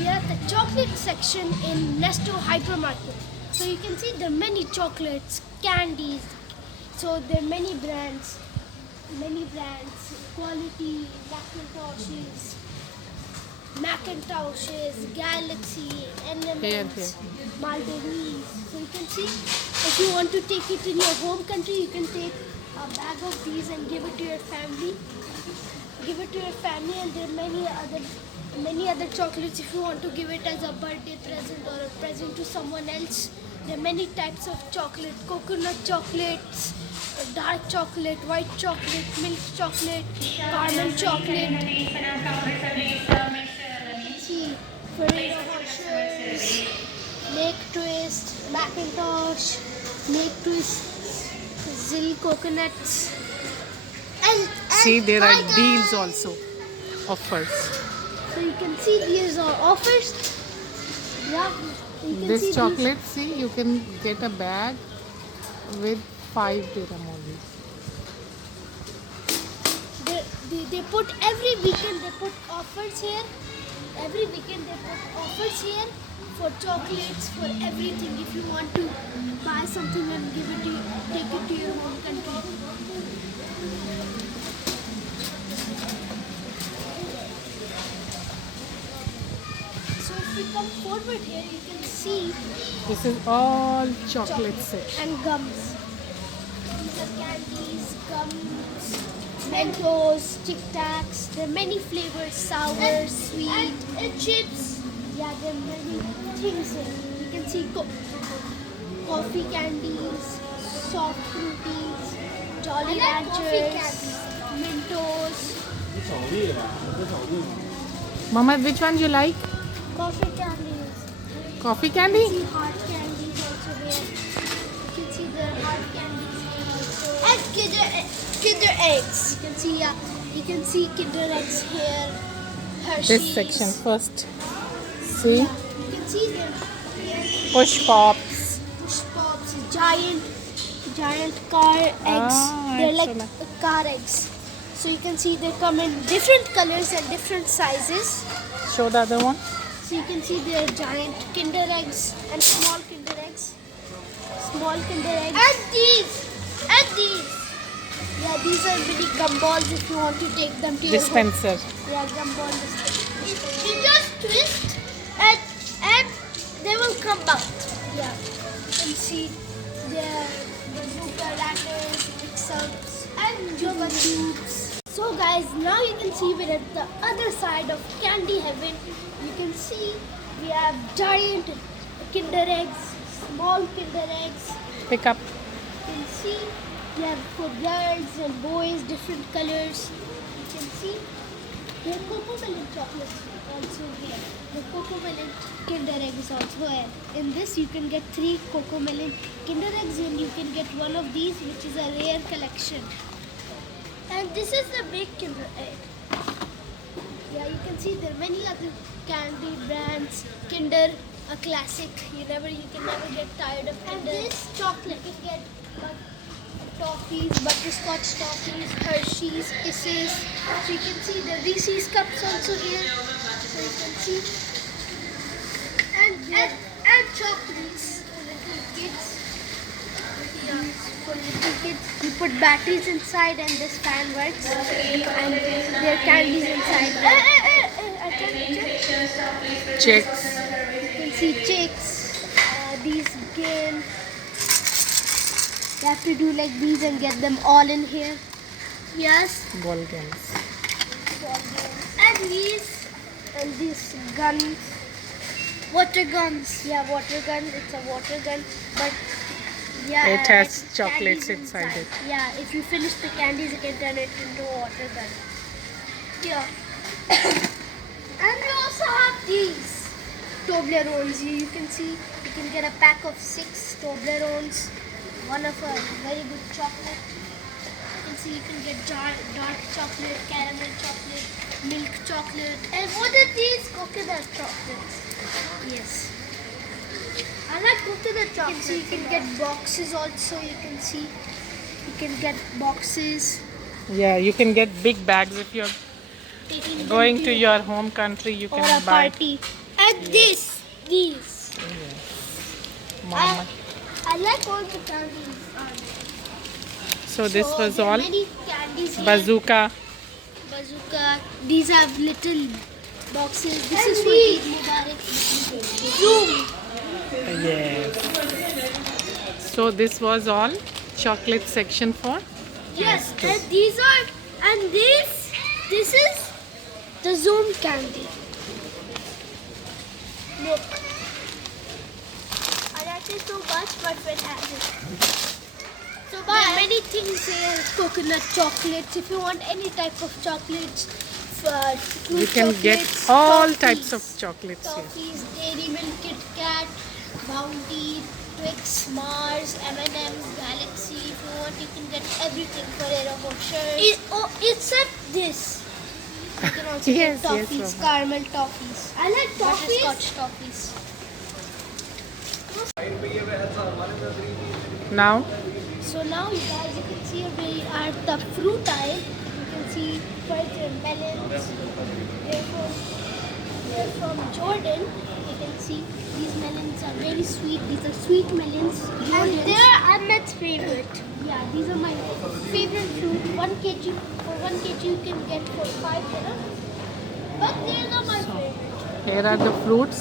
We are at the chocolate section in Nesto hypermarket. So you can see there are many chocolates, candies. So there are many brands, quality, Macintoshes, Galaxy, Here, NMs, Mulberries. So you can see, if you want to take it in your home country, you can take a bag of these and give it to your family. And there are many other chocolates if you want to give it as a birthday present or a present to someone else. There are many types of chocolate: coconut chocolates, dark chocolate, white chocolate, milk chocolate, caramel chocolate. See, Ferrero Rochers, Make Twist, Macintosh, Make Twist, Zill coconuts, see, there are deals also, offers. so you can see these are offers. Yeah, you can see This these. chocolate, see, you can get a bag with 5 dirham only. They put every weekend they put offers here. Every weekend they put offers here for chocolates, for everything. If you want to buy something and give it to take it to your home country. So if we come forward here, you can see This is all chocolate section. and gums. These are candies, gums, Mentos, Tic Tacs. There are many flavors: sour, sweet, and chips. Yeah, there are many things here. You can see coffee candies, soft fruities, Jolly Ranchers, Mentos, Mama, which one you like? coffee candies. Coffee You candy? can see hard candies also here. You can see the hard candies here also. And Kinder eggs. You can see, yeah, you can see Kinder eggs here. Hershey's. This section first. See? You can see them here. Push pops. Push pops, giant car eggs. Ah, They're like excellent. car eggs. So you can see they come in different colors and different sizes. Show the other one. So you can see there are giant Kinder eggs and small Kinder eggs. Small Kinder eggs. And these. Yeah, these are mini gumballs if you want to take them to your home. Dispenser. Yeah, gumball dispenser. You just twist and they will come out. Yeah. You can see the bazooka ladders, mix-ups, and Juba tubes. So guys, now you can see we're at the other side of Candy Heaven. You can see we have giant Kinder eggs, small Kinder eggs. Pick up. You can see we have for girls and boys different colors. You can see there are Cocomelon chocolates also here. The Cocomelon Kinder egg is also here. In this you can get 3 Cocomelon Kinder eggs and you can get one of these, which is a rare collection. And this is the big Kinder egg. Yeah, you can see there are many other candy brands. Kinder, a classic. You can never get tired of Kinder. And this chocolate, you can get toffees, butterscotch toffees, Hershey's, Kisses. So you can see the Reese's cups also here. So you can see. And chocolates for little kids. For little kids. You put batteries inside and this fan works. And there are candies inside. I can't check. Chicks. You can see chicks. These again. You have to do like these and get them all in here. Yes. Ball games. And these guns. Water guns. Yeah, water gun. It's a water gun. But yeah, It has like chocolates candies inside it. Yeah, if you finish the candies, you can turn it into a water gun. Yeah. And we also have these Toblerones. You can see you can get a pack of 6 Toblerones. One of a very good chocolate. You can see you can get dark chocolate, caramel chocolate, milk chocolate. And what are these? Coconut chocolates. Yes. I like coconut chocolate. You can get boxes also. You can see you can get boxes. Yeah, you can get big bags if you're Taking them going to your home country. You or can a buy. party. like this. These. Mohammed. I like all the candies. So this was there are all. many candies here. Bazooka. Bazooka. These have little boxes. This is for Eid Mubarak. Zoom. Yes. So this was all chocolate section for. Yes, and these are, and this is the Zoom candy. Look. I like it so much, my friend has it. So there are many things here. Coconut chocolates. If you want any type of chocolates, fruit You can get chocolates, all toffees, types of chocolates here. Toffees, Dairy Milk, Kit Kat, Bounty, Twix, Mars, M&M's, Galaxy. If you want, you can get everything for your shirts. Except this. You can also Yes, get yes, toffees, Rohan. caramel toffees. I like toffees. Butterscotch toffees. Now So now, you guys, you can see we are at the fruit aisle. You can see quite melons. They're from Jordan. You can see these melons are very sweet. These are sweet melons. And they're Ahmed's favorite. Yeah, these are my favorite fruit. 1 kg. For 1 kg you can get for 5 dirhams. But they're not my favorite. here are the fruits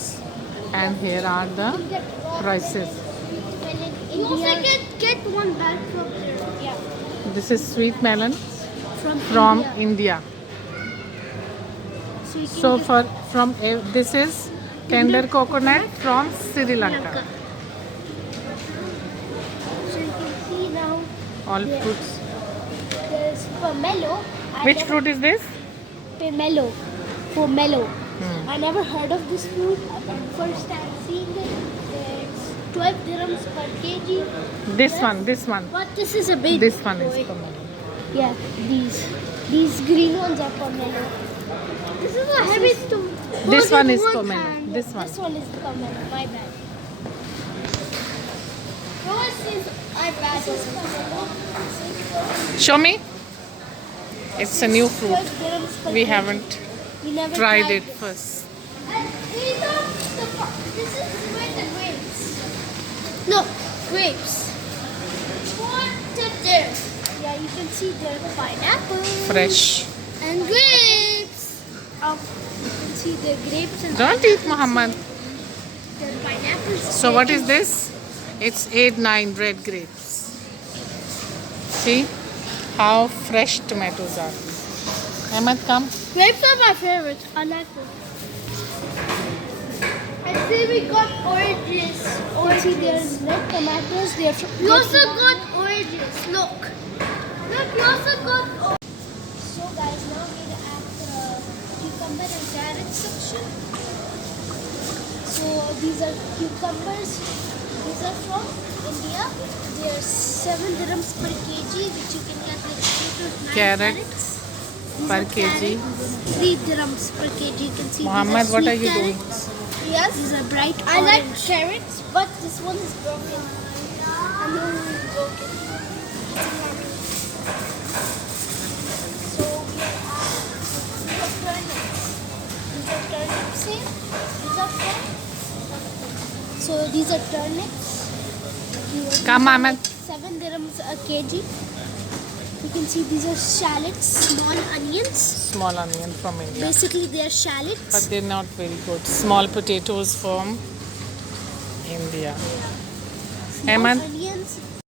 and here are You the can get raw prices. melon. You also can get one bag from there. Yeah. This is sweet melon From from India. India. So, you can So get this is tender coconut from Sri Lanka. So you can see now All Yeah. fruits. there's pomelo. Which fruit is this? Pomelo. Pomelo. Hmm. I never heard of this fruit. First time seeing it. It's 12 dirhams per kg. This Yes. this one. But this is a big This one is boy. pomelo. Yeah, these green ones are pomelo. This is a heavy stone. This one is pomelo. This one. This one is pomelo. My bad. Yours is my bad. This is pomelo. Show me. It's a new fruit. 12 dirhams per We kg. haven't We never tried it this. first. And these are this is where the grapes. No, grapes. What is there? Yeah, you can see there pineapple. Fresh. And grapes. You can see the grapes and Don't eat, Muhammad. the pineapples. So what is this? It's 8-9 red grapes. See how fresh tomatoes are. Ahmed, come. Grapes are my favorite. I like them. I see we got oranges. See, there's red tomatoes. We also got oranges. Look. Look, we also got oranges. So guys, now we're at the cucumber and carrot section. So these are cucumbers. These are from India. They are 7 dirhams per kg, which you can get with 8 or 9 Carrot carrots. These per are kg. carrots, 3 dirhams per kg. You can see Muhammad, these what sweet are you doing? carrots. Yes, these are bright orange. I like carrots, but this one is broken. And the one is broken. So we are at turnips. These are turnips here. These are from. So these are turnips. These Come, are Ahmed. like 7 dirhams a kg. You can see these are shallots, small onions. Small onion from India. Basically, they are shallots. But they're not very good. Small potatoes from India. Small Ahmed, onions.